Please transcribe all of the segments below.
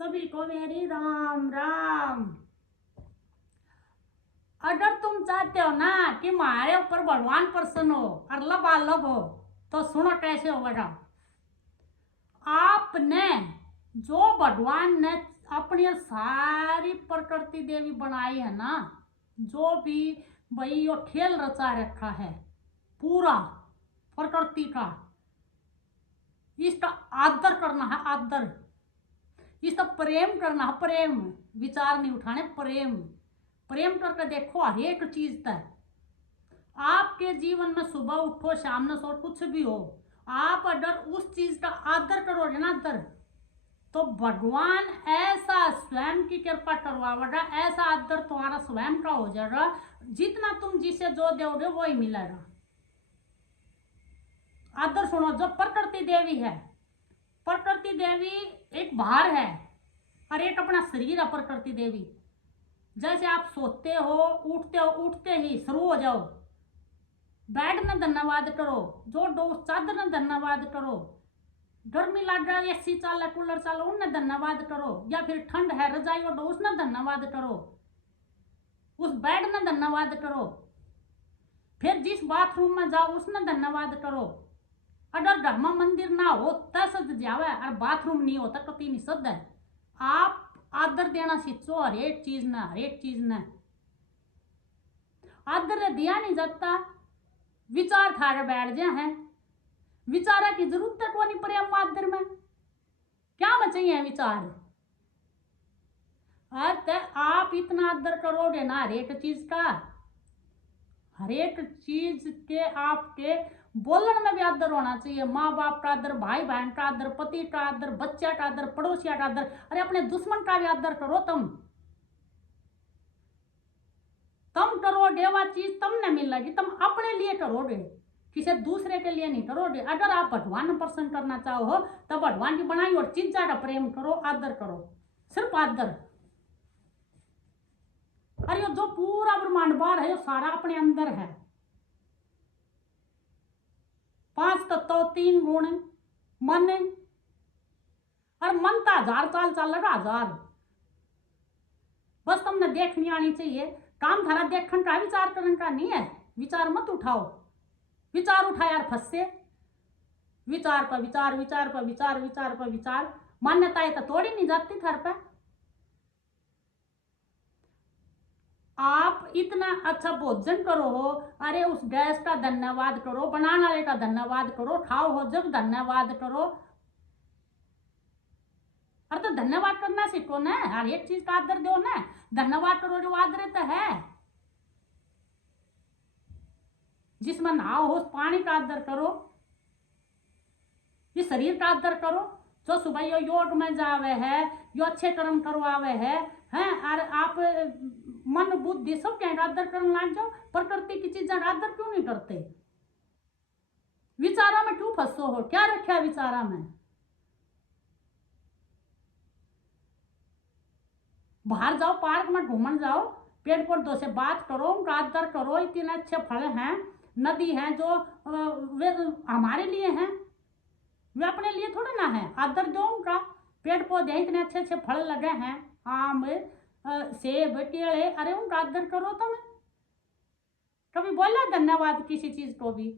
सभी को मेरी राम राम। अगर तुम चाहते हो ना कि हमारे ऊपर भगवान प्रसन्न हो और लबालब हो तो सुनो कैसे होगा। आपने जो भगवान ने अपनी सारी प्रकृति देवी बनाई है ना, जो भी भाई यो खेल रचा रखा है पूरा प्रकृति का, इसका आदर करना है, आदर इसका प्रेम करना है, प्रेम विचार नहीं उठाने, प्रेम प्रेम करके देखो हर एक चीज तक। आपके जीवन में सुबह उठो शाम में सो कुछ भी हो, आप अगर उस चीज का आदर करोगे ना, आदर, तो भगवान ऐसा स्वयं की कृपा करवाएगा, ऐसा आदर तुम्हारा स्वयं का हो जाएगा, जितना तुम जिसे जो दोगे वो ही मिलेगा। आदर सुनो, जो प्रकृति देवी है, प्रकृति देवी एक भार है और एक अपना शरीर है। प्रकृति देवी जैसे आप सोते हो, उठते ही शुरू हो जाओ, बेड ने धन्यवाद करो, जो डो चादर ने धन्यवाद करो, गर्मी लग रहा है एसी चाल कूलर चालो उन्हें धन्यवाद करो, या फिर ठंड है रजाई ओढ़ो उसने धन्यवाद करो, उस बेड ने धन्यवाद करो, फिर जिस बाथरूम में जाओ उसने धन्यवाद करो। अगर घर में मंदिर ना हो तद जावे और बाथरूम नहीं होता कति निषद है। आप आदर देना सीखो हर एक चीज ने, हर एक चीज ने आदर दिया नहीं जाता, विचार थारे बैठ जाए हैं, विचार की जरूरत है कोनी प्रेम आदर में, क्या में चाहिए विचार। अर्थ आप इतना आदर करोगे ना हर एक चीज का, हर एक चीज के आपके बोलने में भी आदर होना चाहिए। माँ बाप का आदर, भाई बहन का आदर, पति का आदर, बच्चा का आदर, पड़ोसिया का आदर, अरे अपने दुश्मन का भी आदर करो। तुम करोगे वह चीज तुमने मिलेगी, तुम अपने लिए करोगे, किसी दूसरे के लिए नहीं करोगे। अगर आप भगवान प्रसन्न करना चाहो तो भगवान की बनाई और चीजा का प्रेम करो, आदर करो, सिर्फ आदर। अरे जो पूरा ब्रह्मांड बार है, वो सारा अपने अंदर है। 5 तत्व 3 गुण मन, और मन तो 1000 चाल चल रहा, 1000 बस तुमने देखनी आनी चाहिए। काम थारा देखने का, विचार करने का नहीं है। विचार मत उठाओ, विचार उठा यार फंसे, विचार पर विचार, विचार पर विचार, विचार पर विचार, मान्यताएं तो तोड़ी नहीं जाती थार पे। आप इतना अच्छा भोजन करो हो, अरे उस गैस का धन्यवाद करो, बनाने वाले का धन्यवाद करो, खाओ हो जब धन्यवाद करो। अरे तो धन्यवाद करना सीखो ना, हर एक चीज का आदर दो ना, धन्यवाद करो जो आदर तो है। जिसमें नहाओ हो उस पानी का आदर करो, इस शरीर का आदर करो, जो सुबह यो योग में जावे है, यो अच्छे कर्म करवावे है, हैं, और आप मन बुद्धि सब क्या आदर करने लग जाओ। प्रकृति की चीजें आदर क्यों नहीं करते? विचारा में क्यों फंसो हो? क्या रखा है विचारा में? बाहर जाओ, पार्क में घूमन जाओ, पेड़ पौधों से बात करो, उनका आदर करो। इतने अच्छे फल हैं, नदी हैं जो वे हमारे लिए हैं, वे अपने लिए थोड़ा ना है। आदर दो उनका। पेड़ पौधे इतने अच्छे अच्छे फल लगे हैं, आम, सेब, केले, अरे उनका आदर करो। तुम्हें कभी बोला धन्यवाद किसी चीज को भी?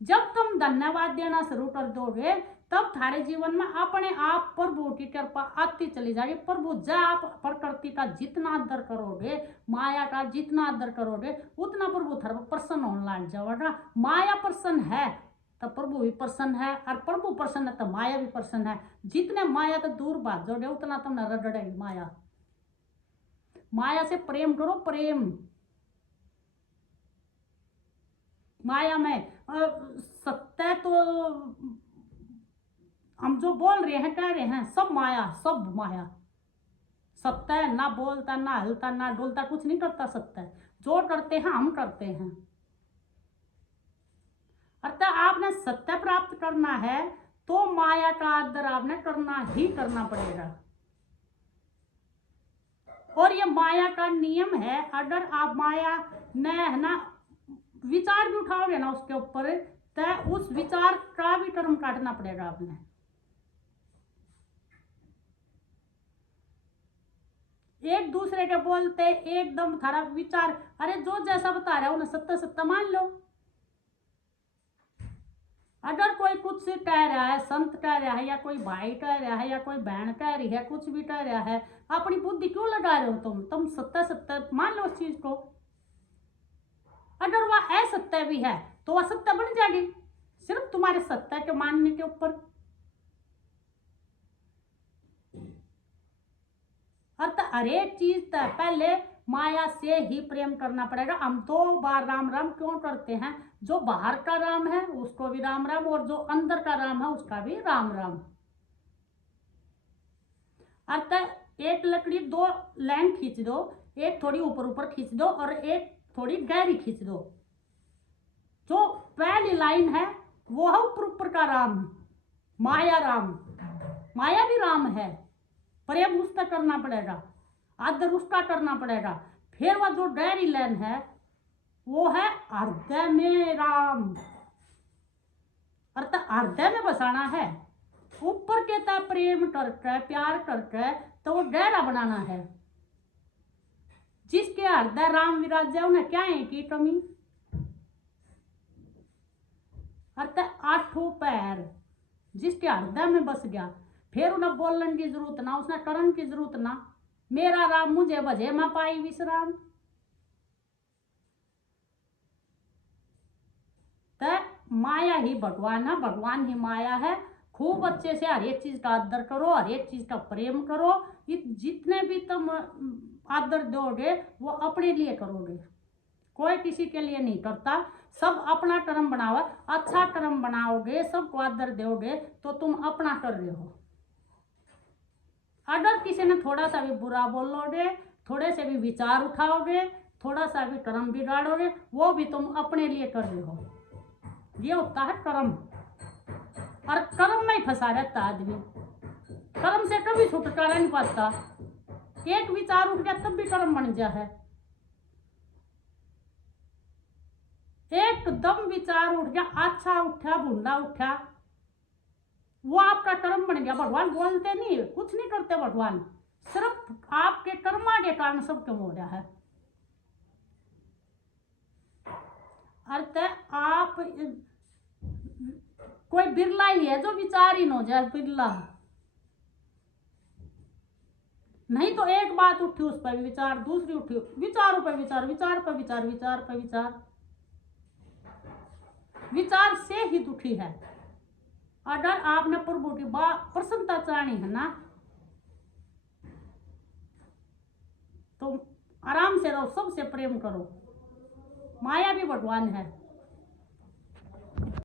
जब तुम धन्यवाद देना शुरू कर दोगे तब थारे जीवन में अपने आप प्रभु की कृपा आती चली जाएगी। प्रभु जब आप प्रकृति का जितना आदर करोगे, माया का जितना आदर करोगे, उतना प्रभु थारे प्रसन्न होने लग जाएगा। माया प्रसन्न है तो प्रभु भी प्रसन्न है, और प्रभु प्रसन्न है तो माया भी प्रसन्न है। जितने माया तो दूर भाग जाओगे उतना तुमने रगड़ेगी माया। माया से प्रेम करो, प्रेम। माया में सत्य तो हम जो बोल रहे हैं, कह रहे हैं, सब माया, सब माया। सत्य ना बोलता, ना हलता, ना डोलता, कुछ नहीं करता सत्य। जो करते हैं हम करते हैं। अर्थात आपने सत्य प्राप्त करना है तो माया का आदर आपने करना ही करना पड़ेगा। और ये माया का नियम है। अगर आप माया ने है ना विचार भी उठाओगे ना उसके ऊपर, तो उस विचार का भी कर्म काटना पड़ेगा आपने। एक दूसरे के बोलते एकदम थारा विचार, अरे जो जैसा बता रहा है उन्हें सत्य सत्य मान लो। अगर कोई कुछ कह रहा है, संत कह रहा है या कोई भाई कह रहा है या कोई बहन कह रही है, कुछ भी कह रहा है, अपनी बुद्धि क्यों लगा रहे हो तुम सत्य सत्य मान लो उस चीज को। अगर वह असत्य भी है तो वह सत्य बन जाएगी सिर्फ तुम्हारे सत्य के मानने के ऊपर। अतः हर एक चीज तक पहले माया से ही प्रेम करना पड़ेगा। हम 2 बार राम राम क्यों करते हैं? जो बाहर का राम है उसको भी राम राम, और जो अंदर का राम है उसका भी राम राम। अतः एक लकड़ी 2 लाइन खींच दो, एक थोड़ी ऊपर ऊपर खींच दो और एक थोड़ी गहरी खींच दो। जो पहली लाइन है वो है ऊपर ऊपर का राम, माया राम। माया भी राम है, प्रेम उसका करना पड़ेगा, आदर उसका करना पड़ेगा। फिर वह जो गहरी लाइन है वो है हृदय में राम, अर्थात हृदय में बसाना है। ऊपर के तक प्रेम करके प्यार करके तो वो गहरा बनाना है। जिसके हृदय राम विराज जाए उन्हें क्या है की कमी? अर्थात 8 पैर जिसके हृदय में बस गया, फिर उन्हें बोलने की जरूरत ना, उसने करने की जरूरत ना। मेरा राम मुझे भजे मैं पाई विश्राम। तो माया ही भगवान है, भगवान ही माया है। खूब अच्छे से हर एक चीज का आदर करो, हर एक चीज का प्रेम करो। जितने भी तुम आदर दोगे वो अपने लिए करोगे, कोई किसी के लिए नहीं करता। सब अपना कर्म बनाओ, अच्छा कर्म बनाओगे, सबको आदर दोगे तो तुम अपना कर रहे हो। अगर किसी ने थोड़ा सा भी बुरा बोलोगे, थोड़े से भी विचार उठाओगे, थोड़ा सा भी कर्म बिगाड़ोगे, वो भी तुम अपने लिए कर रहे हो। ये होता है कर्म, और कर्म में ही फंसा रहता आदमी। कर्म से कभी छुटकारा नहीं पाता। एक विचार उठ गया तब भी कर्म बन गया है। एकदम विचार उठ गया, अच्छा उठा बुंदा उठा, वो आपका कर्म बन गया। भगवान बोलते नहीं, कुछ नहीं करते भगवान, सिर्फ आपके कर्मा के कारण सब क्यों हो रहा है। अर्थ आप कोई बिरला ही है जो विचारहीन हो जाए, बिरला नहीं तो एक बात उठी उस पर विचार, दूसरी उठी विचारों पर विचार, विचार पर विचार, विचार पर विचार, विचार से ही दुखी है। अगर आपने प्रभु की प्रसन्नता चाहनी है ना तो आराम से रहो, सबसे प्रेम करो। माया भी भगवान है।